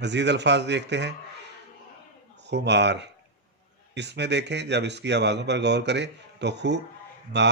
مزید الفاظ دیکھتے ہیں، خمار، اس میں دیکھیں جب اس کی آوازوں پر غور کریں تو خو ما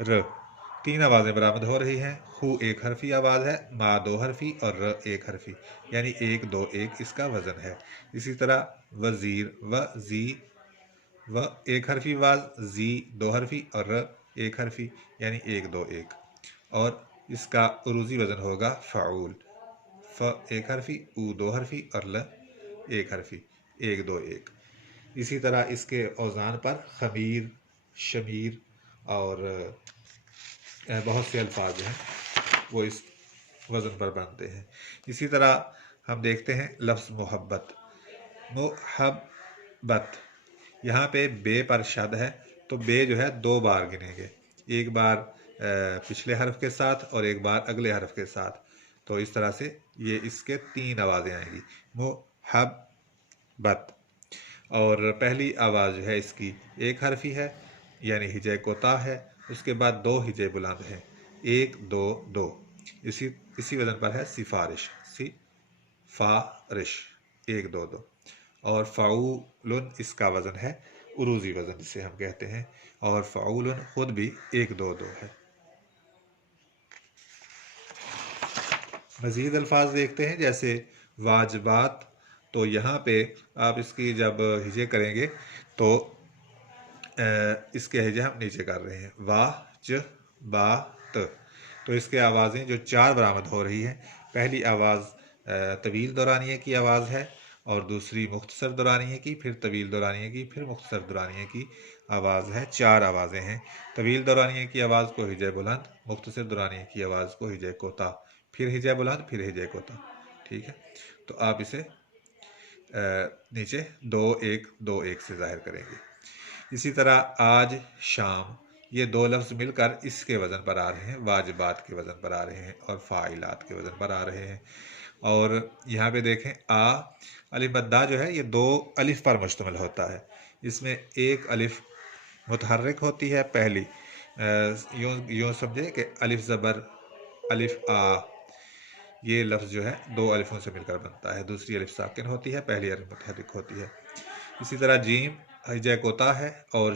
ر، تین آوازیں برآمد ہو رہی ہیں، خو ایک حرفی آواز ہے، ما دو حرفی اور ر ایک حرفی، یعنی 1 2 1 اس کا وزن ہے۔ اسی طرح وزیر، و زی، و ایک حرفی آواز، زی دو حرفی اور ر ایک حرفی، یعنی 1 2 1، اور اس کا عروضی وزن ہوگا فعول، ف ایک حرفی، او دو حرفی اور ل ایک حرفی، 1 2 1۔ اسی طرح اس کے اوزان پر خمیر، شمیر اور بہت سے الفاظ ہیں وہ اس وزن پر بنتے ہیں۔ اسی طرح ہم دیکھتے ہیں لفظ محبت، محبت، یہاں پہ بے پر شد ہے تو بے جو ہے 2 بار گنیں گے، ایک بار پچھلے حرف کے ساتھ اور ایک بار اگلے حرف کے ساتھ، تو اس طرح سے یہ اس کے 3 آوازیں آئیں گی، محبت۔ اور پہلی آواز جو ہے اس کی ایک حرفی ہے، یعنی ہجے کوتا ہے، اس کے بعد 2 ہجے بلند ہیں، 1 2 2، اسی وزن پر ہے سفارش، سفارش، 1 2 2۔ اور فعولن اس کا وزن ہے عروضی وزن جسے ہم کہتے ہیں، اور فعولن خود بھی 1 2 2 ہے۔ مزید الفاظ دیکھتے ہیں جیسے واجبات، تو یہاں پہ آپ اس کی جب ہجے کریں گے تو اس کے ہجے ہم نیچے کر رہے ہیں، واجبات، تو اس کے آوازیں جو 4 برآمد ہو رہی ہیں، پہلی آواز طویل دورانیے کی آواز ہے، اور دوسری مختصر دورانیے کی، پھر طویل دورانیے کی، پھر مختصر دورانیے کی آواز ہے، 4 آوازیں ہیں۔ طویل دورانیے کی آواز کو ہجے بلند، مختصر دورانیے کی آواز کو ہجے کوتا، پھر ہجے بلند، پھر ہجے کوتا، ٹھیک ہے؟ تو آپ اسے نیچے 2 1 2 1 سے ظاہر کریں گے۔ اسی طرح آج، شام، یہ 2 لفظ مل کر اس کے وزن پر آ رہے ہیں، واجبات کے وزن پر آ رہے ہیں اور فاعلات کے وزن پر آ رہے ہیں۔ اور یہاں پہ دیکھیں الف مدہ جو ہے یہ 2 الف پر مشتمل ہوتا ہے، اس میں ایک الف متحرک ہوتی ہے، پہلی یوں سمجھے کہ الف زبر الف آ، یہ لفظ جو ہے 2 الفوں سے مل کر بنتا ہے، دوسری الف ساکن ہوتی ہے، پہلی الف متحرک ہوتی ہے۔ اسی طرح جیم ہجے کوتا ہے، اور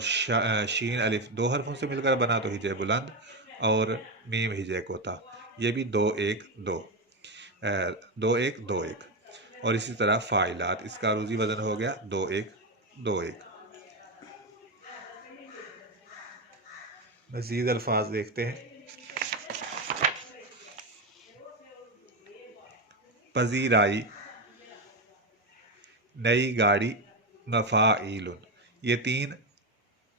شین الف 2 حرفوں سے مل کر بنا تو ہجے بلند، اور میم ہجے کوتا، یہ بھی 2 1 2 2 1 2 1۔ اور اسی طرح فاعلات، اس کا عروضی وزن ہو گیا 2 1 2 1۔ مزید الفاظ دیکھتے ہیں، پذیرائی، نئی گاڑی، مفاعیل، یہ 3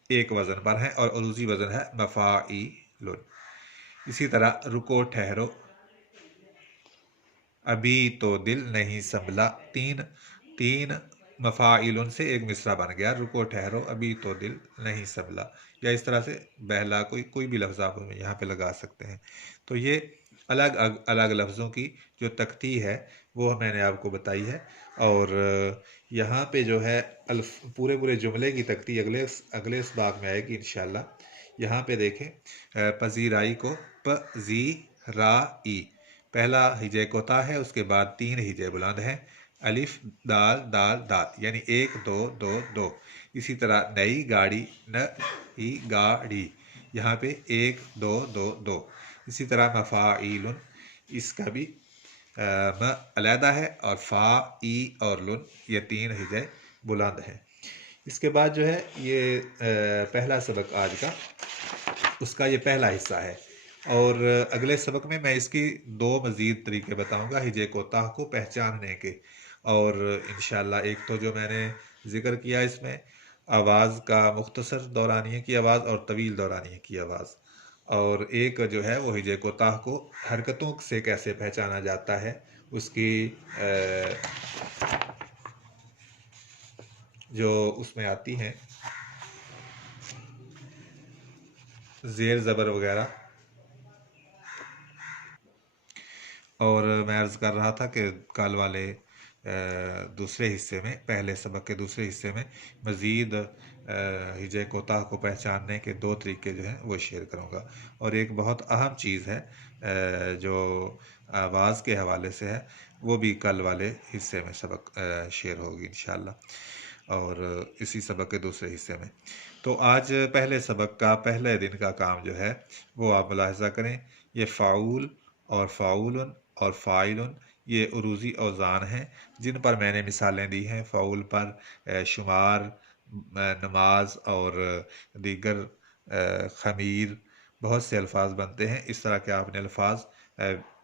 ایک وزن پر ہیں اور عروضی وزن ہے مفاعیل۔ اسی طرح رکو، ٹھہرو، ابھی تو دل نہیں سنبھلا، 3 مفاعیل سے ایک مصرع بن گیا، رکو ٹھہرو ابھی تو دل نہیں سنبھلا، یا اس طرح سے بہلا، کوئی بھی لفظ آپ یہاں پہ لگا سکتے ہیں۔ تو یہ الگ الگ لفظوں کی جو تختی ہے وہ میں نے آپ کو بتائی ہے، اور یہاں پہ جو ہے پورے جملے کی تختی اگلے اسباق میں آئے گی انشاءاللہ۔ یہاں پہ دیکھیں پذیرائی کو پذیرائی، پہلا ہجے کوتا ہے، اس کے بعد 3 ہجے بلند ہیں، الف دال دال دال، یعنی 1 2 2 2۔ اسی طرح نئی گاڑی، نئی گاڑی، یہاں پہ 1 2 2 2۔ اسی طرح مفاعیل، اس کا بھی م علیحدہ ہے، اور فا، ای اور لن، یہ 3 ہجے بلند ہیں۔ اس کے بعد جو ہے یہ پہلا سبق آج کا، اس کا یہ پہلا حصہ ہے، اور اگلے سبق میں اس کی 2 مزید طریقے بتاؤں گا ہجے کوتا کو پہچاننے کے، اور انشاءاللہ ایک تو جو میں نے ذکر کیا اس میں آواز کا مختصر دورانیے کی آواز اور طویل دورانیے کی آواز، اور ایک جو ہے وہ ہجے کوتا کو حرکتوں سے کیسے پہچانا جاتا ہے، اس کی جو اس میں آتی ہیں زیر زبر وغیرہ۔ اور میں عرض کر رہا تھا کہ کل والے دوسرے حصے میں، پہلے سبق کے دوسرے حصے میں مزید ہجے کوتاہ کو پہچاننے کے 2 طریقے جو ہیں وہ شیئر کروں گا، اور ایک بہت اہم چیز ہے جو آواز کے حوالے سے ہے، وہ بھی کل والے حصے میں سبق شیئر ہوگی انشاءاللہ، اور اسی سبق کے دوسرے حصے میں۔ تو آج پہلے سبق کا پہلے دن کا کام جو ہے وہ آپ ملاحظہ کریں، یہ فعول اور فاعول اور فاعل یہ عروضی اوزان ہیں جن پر میں نے مثالیں دی ہیں۔ فعول پر شمار، نماز اور دیگر خمیر، بہت سے الفاظ بنتے ہیں۔ اس طرح کے آپ نے الفاظ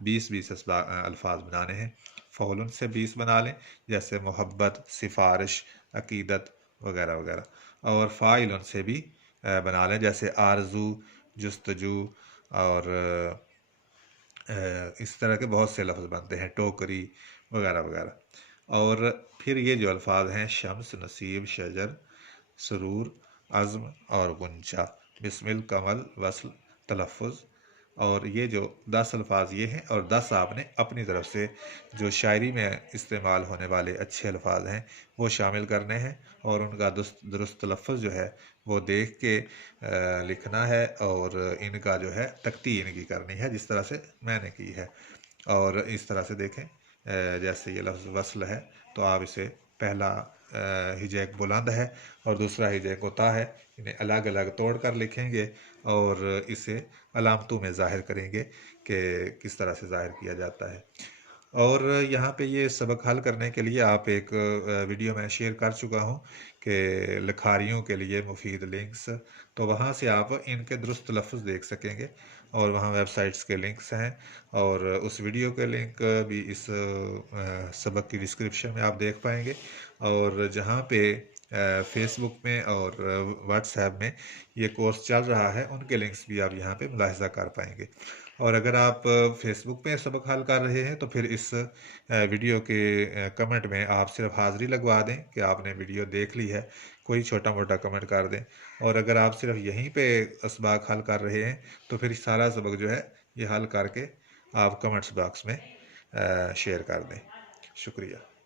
20 الفاظ بنانے ہیں۔ فعول سے 20 بنا لیں، جیسے محبت، سفارش، عقیدت وغیرہ وغیرہ، اور فاعل سے بھی بنا لیں، جیسے آرزو، جستجو، اور اس طرح کے بہت سے لفظ بنتے ہیں، ٹوکری وغیرہ وغیرہ۔ اور پھر یہ جو الفاظ ہیں شمس، نصیب، شجر، سرور، عزم اور غنچہ، بسمل، کمل، وصل، تلفظ، اور یہ جو 10 الفاظ یہ ہیں، اور 10 آپ نے اپنی طرف سے جو شاعری میں استعمال ہونے والے اچھے الفاظ ہیں وہ شامل کرنے ہیں، اور ان کا درست تلفظ جو ہے وہ دیکھ کے لکھنا ہے، اور ان کا جو ہے تختی ان کی کرنی ہے جس طرح سے میں نے کی ہے۔ اور اس طرح سے دیکھیں، جیسے یہ لفظ وصل ہے تو آپ اسے پہلا ہجے بلند ہے اور دوسرا ہجے کوتاہ ہے، انہیں الگ الگ توڑ کر لکھیں گے اور اسے علامتوں میں ظاہر کریں گے کہ کس طرح سے ظاہر کیا جاتا ہے۔ اور یہاں پہ یہ سبق حل کرنے کے لیے آپ ایک ویڈیو میں شیئر کر چکا ہوں کہ لکھاریوں کے لیے مفید لنکس، تو وہاں سے آپ ان کے درست لفظ دیکھ سکیں گے، اور وہاں ویب سائٹس کے لنکس ہیں، اور اس ویڈیو کے لنک بھی اس سبق کی ڈسکرپشن میں آپ دیکھ پائیں گے، اور جہاں پہ فیس بک میں اور واٹس ایپ میں یہ کورس چل رہا ہے ان کے لنکس بھی آپ یہاں پہ ملاحظہ کر پائیں گے۔ اور اگر آپ فیس بک پہ سبق حل کر رہے ہیں تو پھر اس ویڈیو کے کمنٹ میں آپ صرف حاضری لگوا دیں کہ آپ نے ویڈیو دیکھ لی ہے، کوئی چھوٹا موٹا کمنٹ کر دیں، اور اگر آپ صرف یہیں پہ اسباق حل کر رہے ہیں تو پھر سارا سبق جو ہے یہ حل کر کے آپ کمنٹس باکس میں شیئر کر دیں۔ شکریہ۔